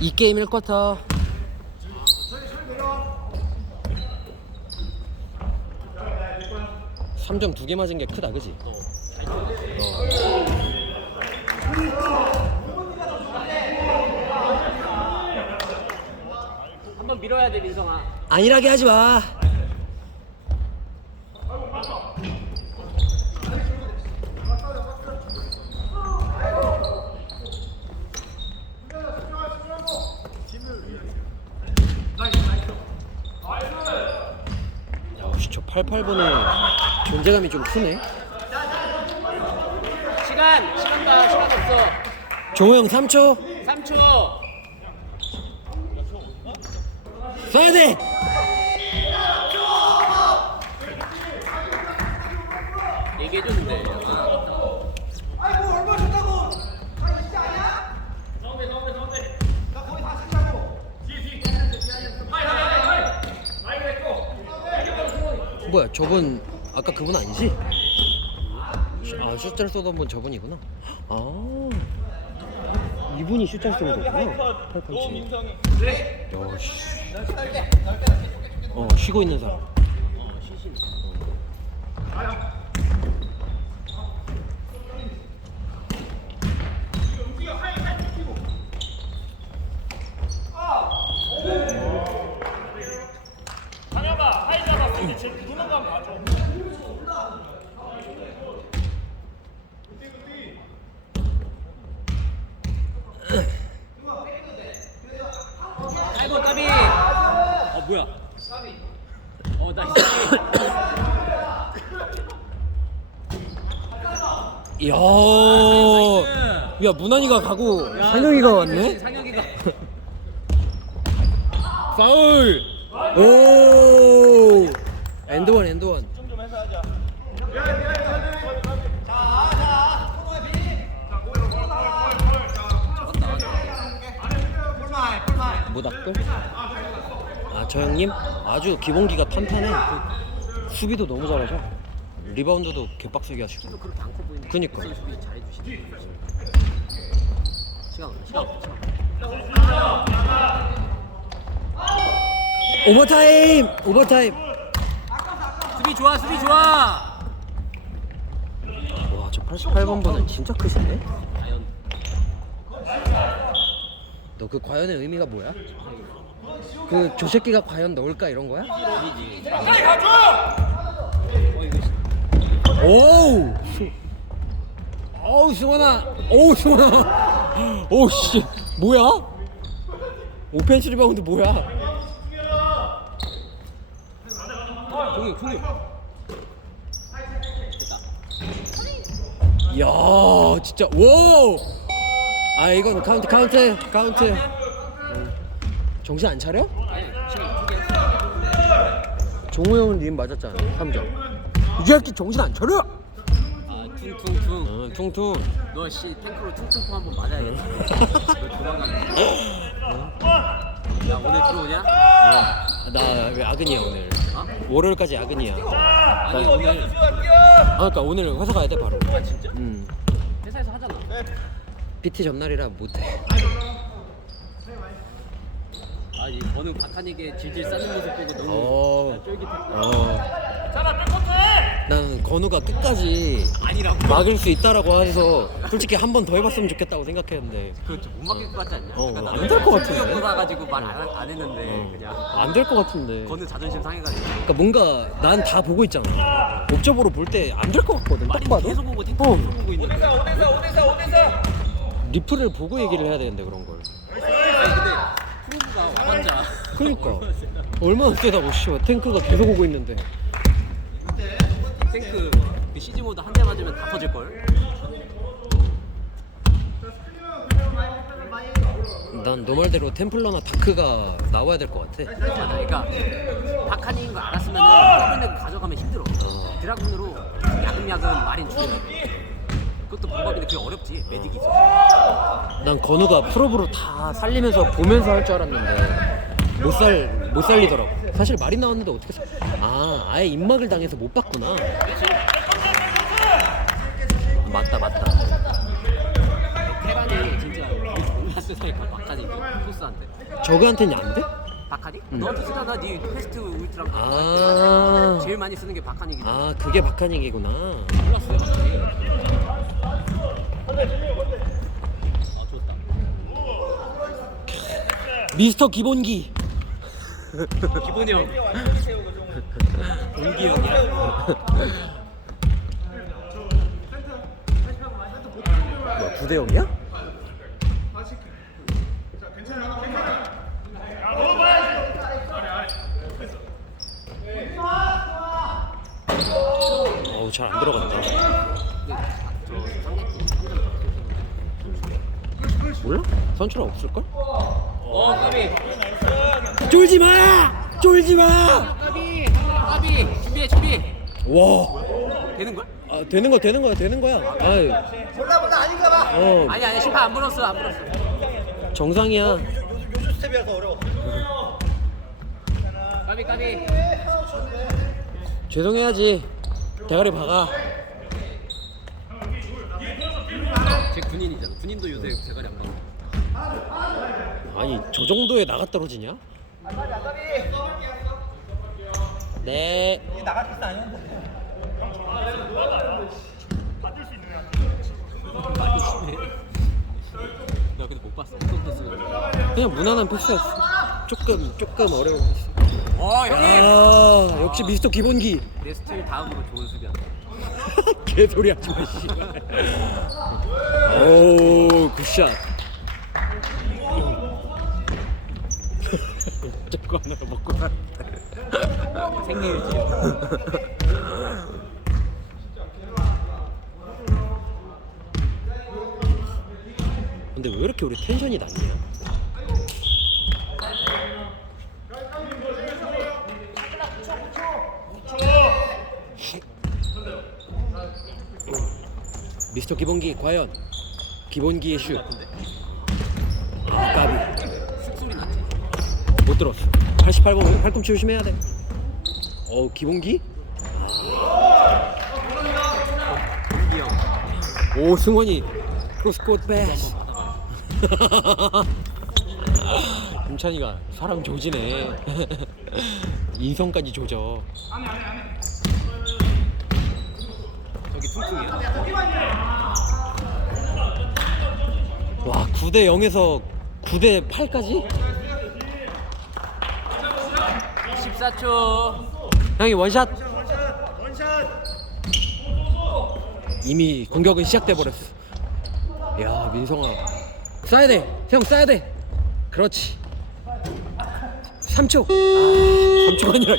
이 게임 1쿼터. 삼 점 2개 맞은 게 크다, 그지? 한번 밀어야 돼, 민성아. 안일하게 하지 마. 야, 저 88번에 존재감이 좀 크네. 시간 없어. 종호 형 3초. 3초. 쏴야 돼. 얘기해줬는데. 뭐야, 저분 아까 그분 아니지? 아, 슛잘 쏘던 분 저분이구나. 아, 이분이 슛잘 쏘는 거구나. 팔꿈치. 야, 씨. 쉬고 있는 사람. 상엽아, 하이 잡았을 때 제 부는 건 봐줘. 아이고, 까비. 뭐야? 나이스. 이야, 야, 문환이가 가고 상혁이가 왔네. 상혁이가. 파울. 오, 엔드원. 좀 해서 하자. 모닥돌? 아, 저 형님 아주 기본기가 탄탄해. 수비도 너무 잘하죠. 리바운드도 개빡세게 하시고. 또 그렇게 안 커 보이는데. 그니까. 수비 잘해주시네. 시간. 오버타임. 수비 좋아. 와, 저 88번 분은 진짜 크시네. 과연. 너 그 과연의 의미가 뭐야? 그 저 새끼가 과연 넣을까 이런 거야? 가까이 가줘! 오우! 승환아! 오우, 씨! 뭐야? 오펜스 리바운드 뭐야? 종이. 이야, 진짜, 오! 아, 이건 카운트. 정신 안 차려? 종호 형은 님 맞았잖아, 3점. 이 새끼 정신 안 차려? 퉁퉁퉁. 퉁퉁. 너 탱크로 퉁퉁퉁 한번 맞아야겠다. 너 조만간. 야, 오늘 들어오냐? 나 왜 야근이야, 오늘. 어? 월요일까지 야근이야. 아니, 오늘 그러니까 오늘 회사 가야 돼, 바로. 진짜? 회사에서 하잖아. PT 전날이라 못해. 아니, 너는 박한이게 질질 싸는 모습 보고 너무 쫄깃했다. 자라, 백코트 해! 난 건우가 끝까지 아니라고. 막을 수 있다라고 해서 솔직히 한 번 더 해봤으면 좋겠다고 생각했는데 그거 못 맡길 것 같지 않냐? 안 될 것 같은데? 충격 받아가지고 말 안 했는데 그냥 안 될 것 같은데. 건우 자존심 상해가지고. 그러니까 뭔가 난 다 보고 있잖아. 옵저버로 볼 때 안 될 것 같거든. 딱 말이 봐도. 계속 오고 탱크 계속 오고 있는데. 5대4 리플을 보고 얘기를 해야 되는데 그런 걸. 아니 근데 프로브가 완자. 그러니까 얼마나 세다고 씨발 탱크가 계속 오고 있는데. 탱크 그 CG 모드 한 대 맞으면 다 터질 걸. 난 너 말대로 템플러나 다크가 나와야 될 것 같아. 그러니까 박한이인 거 알았으면은 서른에 가져가면 힘들어. 드라군으로 야금야금 마린 죽여야 돼. 그것도 방법인데 그게 어렵지. 메딕이 있어. 난 건우가 프로브로 다 살리면서 보면서 할 줄 알았는데 못 살리더라고. 사실 말이 나왔는데 어떻게 아예 입막을 당해서 못 봤구나. 맞다. 테란이 진짜 존나 세. 쓰다니까 박하니 소스한테. 저그한테는 안 돼? 박하니? 너한테 쓰잖아. 네 패스트 울트라. 아, 제일 많이 쓰는 게 박하니거든. 아 그게 박하닝이구나. 플러스야 박하니. 아 좋다. 미스터 기본기. 기본이 형. 동기 형이야. 뭐 9대 0이야? 어우 잘 안 들어갔다. 몰라? 선출은 없을걸? 까비. 쫄지 마! 쫄지 마! 까비. 준비. 와, 되는 거야? 아, 되는 거야. 아이, 몰라 아닌가 봐. 아니 심판 안 불었어. 정상이야. 요즘 스텝이라서 어려워. 까비. 죄송해야지. 대가리 박아. 제 군인이잖아. 군인도 요새 대가리 안 봐. 아니 저 정도에 나가 떨어지냐? 네. 나갈 필요 아니었는데. 나 근데 못 봤어. 어떤 패스를? 그냥 무난한 패스였어. 조금 어려운 패스. 형님. 아 역시 미스터 기본기. 내 스틸 다음으로 좋은 수비한다. 개소리 하지 마 씨발. 오 굿샷. 저거 하나 먹고 가. 생리일지. 근데 왜 이렇게 우리 텐션이 낮냐? 미스터 기본기 과연 기본기의 슛. 아 까비. 숙소리 났지. 못 들었어. 88번 팔꿈치 조심해야 돼. 기본기? 동기 형. 오 승원이 크로스코트 패스. 김찬이가 사람 조지네. 인성까지 조져. 저기 퉁퉁이야. 와 9대 0에서 9대 8까지? 14초. 형이 원샷. 이미 공격은 시작돼 버렸어. 야 민성아 쏴야 돼. 형 쏴야 돼. 그렇지. 3초. 3초가 아니라